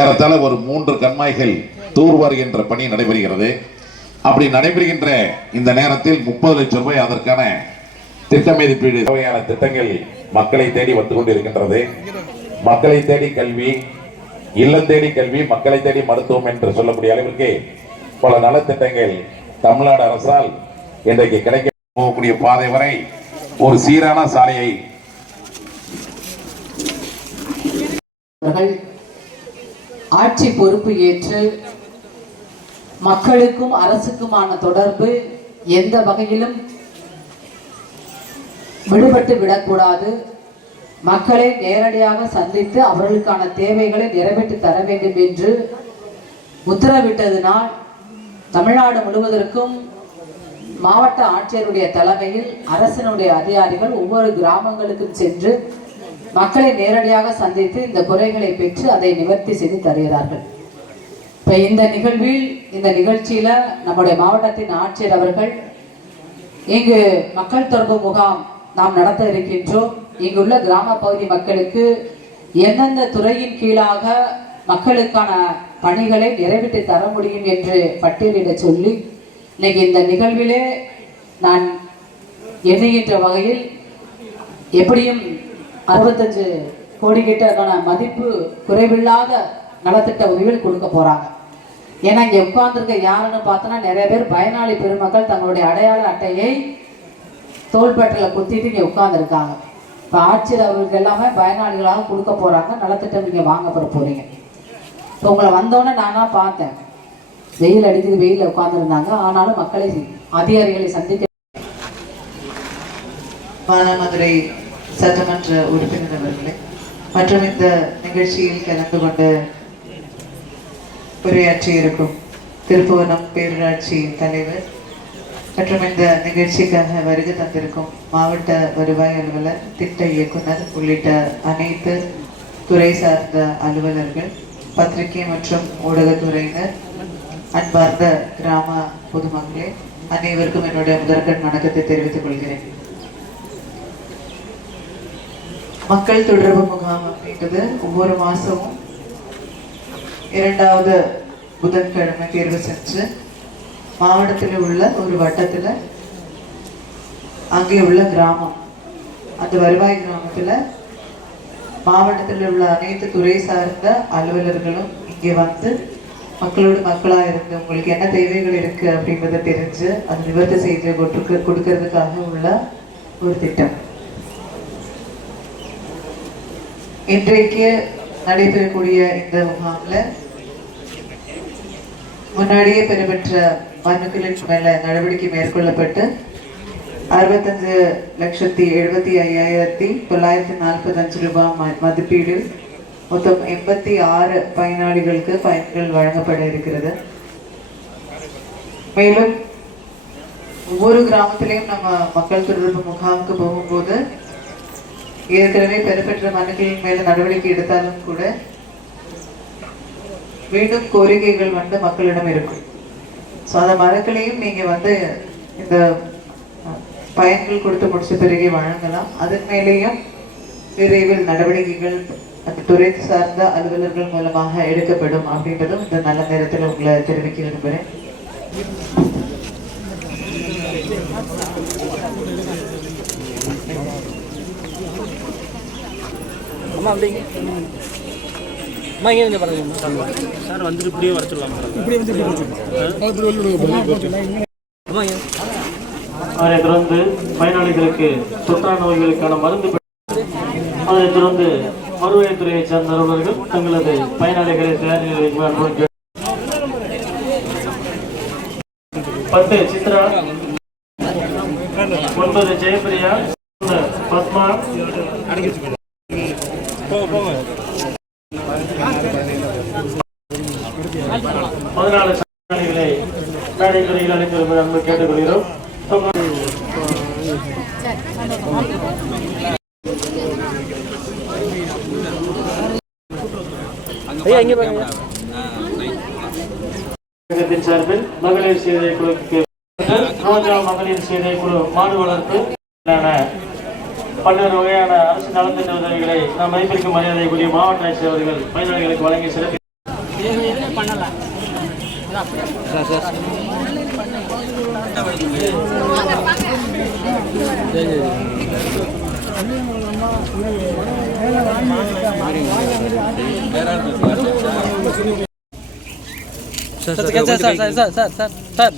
ஏறத்தாழ ஒரு 3 கண்மாய்கள் தூர்வாருகின்ற பணி நடைபெறுகிறது. அப்படி நடைபெறுகின்ற இந்த நேரத்தில் 30 லட்சம் ரூபாய் அதற்கான திட்ட மதிப்பீடு தேவையான திட்டங்கள் மக்களை தேடி வந்து கொண்டிருக்கின்றது. மக்களை தேடி கல்வி, இல்லம் தேடி கல்வி, மக்களை தேடி மருத்துவம் என்று சொல்லக்கூடிய அளவிற்கு பல நலத்திட்டங்கள் தமிழ்நாடு அரசால் இன்றைக்கு கிடைக்க போகக்கூடிய பாதை வரை ஒரு சீரான சாலையை ஆட்சி பொறுப்பு ஏற்று மக்களுக்கும் அரசுக்குமான தொடர்பு எந்த வகையிலும் விடுபட்டு விடக்கூடாது. மக்களை நேரடியாக சந்தித்து அவர்களுக்கான தேவைகளை நிறைவேற்றி தர வேண்டும் என்று உத்தரவிட்டதினால் தமிழ்நாடு முழுவதற்கும் மாவட்ட ஆட்சியருடைய தலைமையில் அரசினுடைய அதிகாரிகள் ஒவ்வொரு கிராமங்களுக்கும் சென்று மக்களை நேரடியாக சந்தித்து இந்த குறைகளை பெற்று அதை நிவர்த்தி செய்து தருகிறார்கள். இப்ப இந்த நிகழ்ச்சியில நம்முடைய மாவட்டத்தின் ஆட்சியர் அவர்கள் இங்கு மக்கள் தொடர்பு முகாம் நாம் நடத்த இருக்கின்றோம். இங்குள்ள கிராம பகுதி மக்களுக்கு எந்தெந்த துறையின் கீழாக மக்களுக்கான பணிகளை நிறைவேற்றி தர முடியும் என்று பட்டியலிட சொல்லி இன்னைக்கு இந்த நிகழ்விலே நான் எண்ணுகின்ற வகையில் எப்படியும் 65 கோடி கிட்ட மதிப்பு குறைவில்லாத நலத்திட்ட உதவிகள் கொடுக்க போறாங்க. ஏன்னா இங்க உட்கார்ந்துருக்க யாருன்னு பார்த்தோன்னா நிறைய பேர் பயனாளி பெருமக்கள் தங்களுடைய அடையாள அட்டையை தோள்பட்டில் குத்திட்டு இங்க உட்கார்ந்துருக்காங்க. இப்போ ஆட்சியர் அவர்களுக்கு எல்லாமே பயனாளிகளாக கொடுக்க போறாங்க. நலத்திட்டம் நீங்க வாங்க போறீங்க. இப்போ உங்களை வந்தோன்னே நானா பார்த்தேன், வெயில் அடிக்குது, வெயில உட்கார்ந்துருந்தாங்க. ஆனாலும் மக்களை அதிகாரிகளை சந்திக்க மானாமதுரை சட்டமன்ற உறுப்பினர் அவர்களே மற்றும் இந்த நிகழ்ச்சியில் கலந்து கொண்டு உரையாற்றி இருக்கும் திருப்புவனம் பேரூராட்சி தலைவர் மற்றும் இந்த நிகழ்ச்சிக்காக வருகை தந்திருக்கும் மாவட்ட வருவாய் அலுவலர், திட்ட இயக்குனர் உள்ளிட்ட அனைத்து துறை சார்ந்த அலுவலர்கள், பத்திரிகை மற்றும் ஊடகத்துறையினர், அன்பார்ந்த கிராம பொதுமக்களே, அனைவருக்கும் என்னுடைய முதற்கண் வணக்கத்தை தெரிவித்துக் கொள்கிறேன். மக்கள் தொடர்பு முகாம் அப்படின்றது ஒவ்வொரு மாசமும் 2வது புதன்கிழமை தேர்வு செஞ்சு மாவட்டத்தில் உள்ள ஒரு வட்டத்துல அங்கே உள்ள கிராமம், அந்த வருவாய் கிராமத்துல மாவட்டத்தில் உள்ள அனைத்து துறை சார்ந்த அலுவலர்களும் இங்கே வந்து மக்களோடு மக்களா இருந்து உங்களுக்கு என்ன தேவைகள் இருக்கு அப்படின்றத தெரிஞ்சு அது நிவர்த்தி செய்து கொடுக்கறதுக்காக உள்ள ஒரு திட்டம். இன்றைக்கு நடைபெறக்கூடிய இந்த முகாம்ல முன்னாடியே பெறப்பெற்ற மனுக்களின் மேல நடவடிக்கை மேற்கொள்ளப்பட்டு 65,75,945 ரூபாய் மதிப்பீடு மொத்தம் 86 பயனாளிகளுக்கு பயன்கள் வழங்கப்பட இருக்கிறது. மேலும் ஒவ்வொரு கிராமத்திலையும் நம்ம மக்கள் தொடர்பு முகாமுக்கு போகும்போது ஏற்கனவே பெறப்பெற்ற மனுக்களின் மேல நடவடிக்கை எடுத்தாலும் கூட மீண்டும் கோரிக்கைகள் வந்து மக்களிடம் இருக்கும். ஸோ அந்த மனுக்களையும் நீங்க வந்து இந்த பயன்கள் கொடுத்து முடிச்ச பிறகு வழங்கலாம். அதன் மேலேயும் விரைவில் நடவடிக்கைகள் அந்த துறை சார்ந்த அலுவலர்கள் மூலமாக எடுக்கப்படும் அப்படின்றதும் இந்த நல்ல நேரத்தில் உங்களை தெரிவிக்க விரும்புகிறேன். சார் வந்து இப்படியே வர சொல்லலாம். அதை தொடர்ந்து பயனாளிகளுக்கு தொற்றா நோய்களுக்கான மருந்து, அதை தொடர்ந்து வருவாய்த்துறையை சார்ந்த நிறுவனர்கள் தங்களது பயனாளிகளை தயார் நிலையில் 10 சித்ரா, 9 ஜெயபிரியா, பத்மா, 14 பயனாளிகளை மேடைத்துறையில் அழைத்து வருமாறு அன்பு கேட்டுக்கொள்கிறோம். சார்பில் மகளிர் சேவை குழுக்கு ரோஜா மகளிர் சேவை குழு மாடு வளர்ப்பு பல்வேறு வகையான அரசு நலத்திட்ட உதவிகளை நாம் மதிப்பிற்கும் மரியாதைக்குரிய மாவட்ட ஆட்சியர் அவர்கள் பயனாளிகளுக்கு வழங்கி சிறப்பு சார்